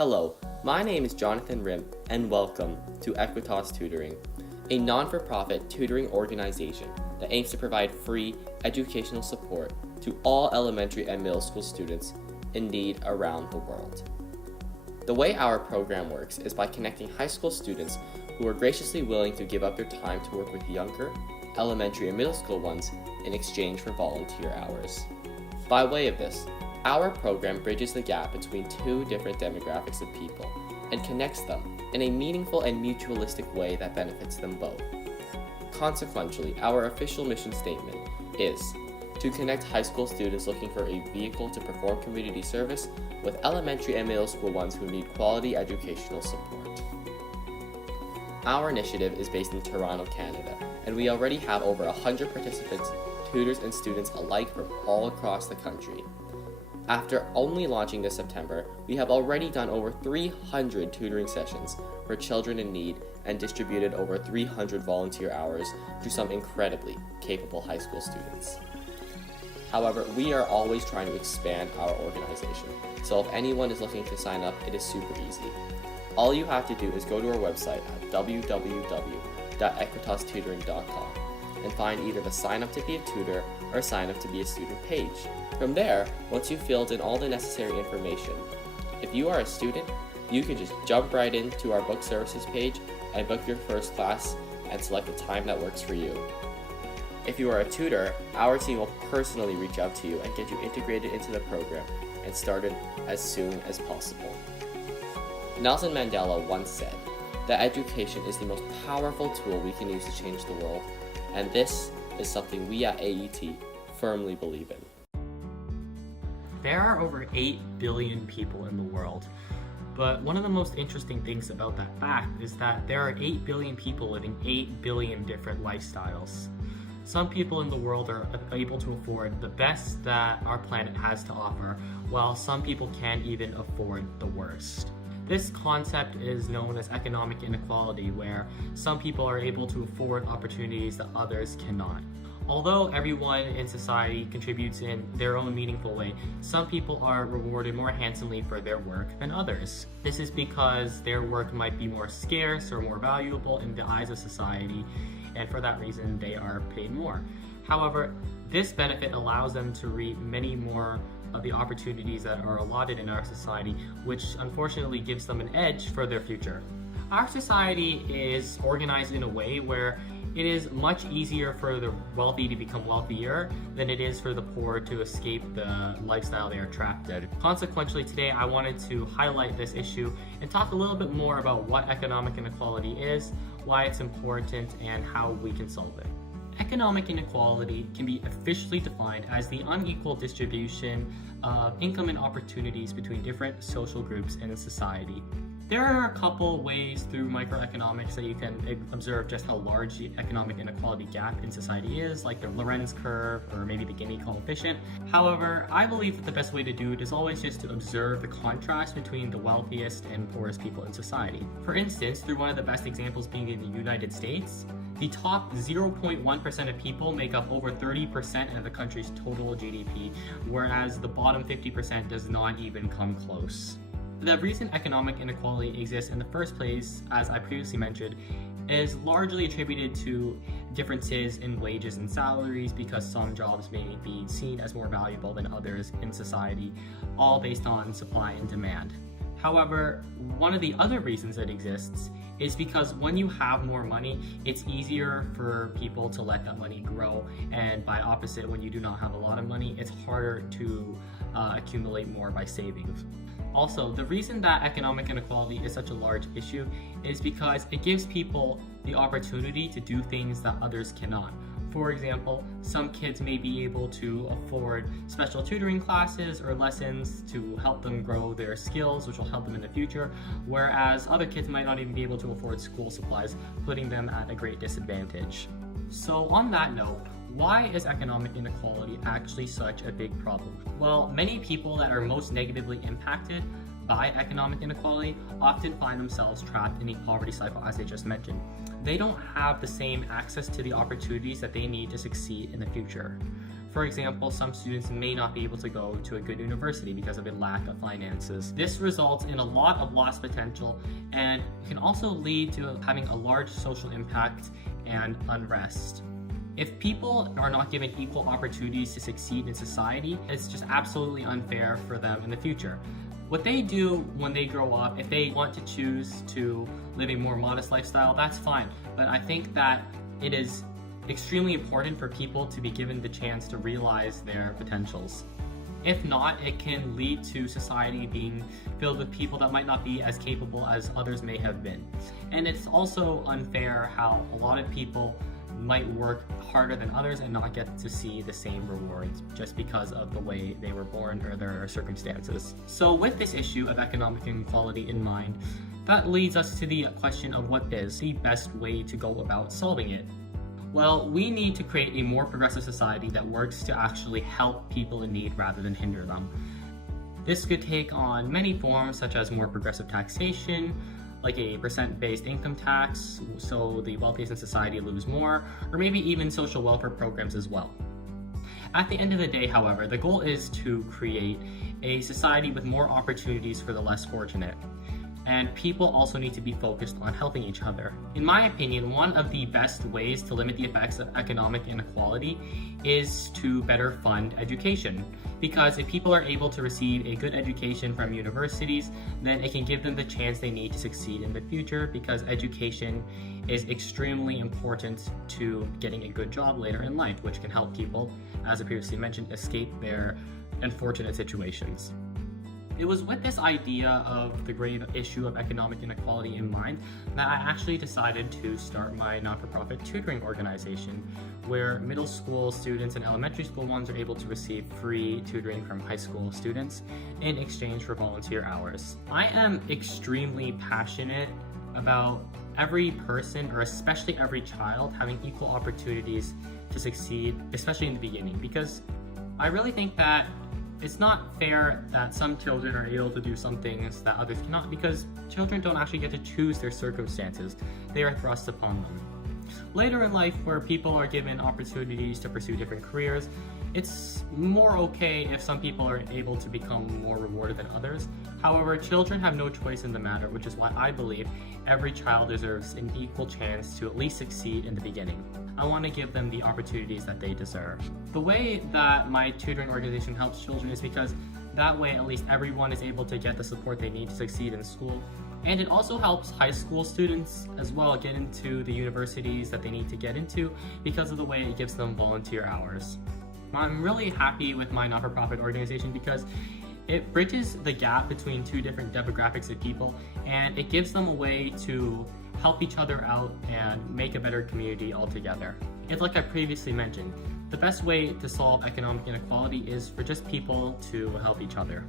Hello, my name is Jonathan Rim, and welcome to Aequitas Tutoring, a non-for-profit tutoring organization that aims to provide free educational support to all elementary and middle school students in need around the world. The way our program works is by connecting high school students who are graciously willing to give up their time to work with younger, elementary and middle school ones in exchange for volunteer hours. By way of this, our program bridges the gap between two different demographics of people and connects them in a meaningful and mutualistic way that benefits them both. Consequently, our official mission statement is to connect high school students looking for a vehicle to perform community service with elementary and middle school ones who need quality educational support. Our initiative is based in Toronto, Canada, and we already have over 100 participants, tutors, and students alike from all across the country. After only launching this September, we have already done over 300 tutoring sessions for children in need and distributed over 300 volunteer hours to some incredibly capable high school students. However, we are always trying to expand our organization, so if anyone is looking to sign up, it is super easy. All you have to do is go to our website at www.equitastutoring.com and find either the sign up to be a tutor or sign up to be a student page. From there, once you've filled in all the necessary information, if you are a student, you can just jump right into our book services page and book your first class and select the time that works for you. If you are a tutor, our team will personally reach out to you and get you integrated into the program and started as soon as possible. Nelson Mandela once said that education is the most powerful tool we can use to change the world, and this is something we at AET firmly believe in. There are over 8 billion people in the world, but one of the most interesting things about that fact is that there are 8 billion people living 8 billion different lifestyles. Some people in the world are able to afford the best that our planet has to offer, while some people can't even afford the worst. This concept is known as economic inequality, where some people are able to afford opportunities that others cannot. Although everyone in society contributes in their own meaningful way, some people are rewarded more handsomely for their work than others. This is because their work might be more scarce or more valuable in the eyes of society, and for that reason they are paid more. However, this benefit allows them to reap many more of the opportunities that are allotted in our society, which unfortunately gives them an edge for their future. Our society is organized in a way where it is much easier for the wealthy to become wealthier than it is for the poor to escape the lifestyle they are trapped in. Consequently, today I wanted to highlight this issue and talk a little bit more about what economic inequality is, why it's important, and how we can solve it. Economic inequality can be officially defined as the unequal distribution of income and opportunities between different social groups in a society. There are a couple ways through microeconomics that you can observe just how large the economic inequality gap in society is, like the Lorenz curve or maybe the Gini coefficient. However, I believe that the best way to do it is always just to observe the contrast between the wealthiest and poorest people in society. For instance, through one of the best examples being in the United States, the top 0.1% of people make up over 30% of the country's total GDP, whereas the bottom 50% does not even come close. The reason economic inequality exists in the first place, as I previously mentioned, is largely attributed to differences in wages and salaries, because some jobs may be seen as more valuable than others in society, all based on supply and demand. However, one of the other reasons it exists is because when you have more money, it's easier for people to let that money grow, and by opposite, when you do not have a lot of money, it's harder to accumulate more by saving. Also, the reason that economic inequality is such a large issue is because it gives people the opportunity to do things that others cannot. For example, some kids may be able to afford special tutoring classes or lessons to help them grow their skills, which will help them in the future, whereas other kids might not even be able to afford school supplies, putting them at a great disadvantage. So on that note, why is economic inequality actually such a big problem? Well, many people that are most negatively impacted by economic inequality often find themselves trapped in the poverty cycle, as I just mentioned. They don't have the same access to the opportunities that they need to succeed in the future. For example, some students may not be able to go to a good university because of a lack of finances. This results in a lot of lost potential and can also lead to having a large social impact and unrest. If people are not given equal opportunities to succeed in society, it's just absolutely unfair for them in the future. What they do when they grow up, if they want to choose to live a more modest lifestyle, that's fine. But I think that it is extremely important for people to be given the chance to realize their potentials. If not, it can lead to society being filled with people that might not be as capable as others may have been. And it's also unfair how a lot of people might work harder than others and not get to see the same rewards just because of the way they were born or their circumstances. So with this issue of economic inequality in mind, that leads us to the question of what is the best way to go about solving it. Well, we need to create a more progressive society that works to actually help people in need rather than hinder them. This could take on many forms, such as more progressive taxation, like a percent-based income tax, so the wealthiest in society lose more, or maybe even social welfare programs as well. At the end of the day, however, the goal is to create a society with more opportunities for the less fortunate. And people also need to be focused on helping each other. In my opinion, one of the best ways to limit the effects of economic inequality is to better fund education. Because if people are able to receive a good education from universities, then it can give them the chance they need to succeed in the future, because education is extremely important to getting a good job later in life, which can help people, as I previously mentioned, escape their unfortunate situations. It was with this idea of the grave issue of economic inequality in mind that I actually decided to start my non-for-profit tutoring organization, where middle school students and elementary school ones are able to receive free tutoring from high school students in exchange for volunteer hours. I am extremely passionate about every person, or especially every child, having equal opportunities to succeed, especially in the beginning, because I really think that it's not fair that some children are able to do some things that others cannot, because children don't actually get to choose their circumstances. They are thrust upon them. Later in life, where people are given opportunities to pursue different careers, it's more okay if some people are able to become more rewarded than others. However, children have no choice in the matter, which is why I believe every child deserves an equal chance to at least succeed in the beginning. I want to give them the opportunities that they deserve. The way that my tutoring organization helps children is because that way at least everyone is able to get the support they need to succeed in school. And it also helps high school students as well get into the universities that they need to get into because of the way it gives them volunteer hours. I'm really happy with my non-for-profit organization because it bridges the gap between two different demographics of people, and it gives them a way to help each other out and make a better community altogether. It's like I previously mentioned, the best way to solve economic inequality is for just people to help each other.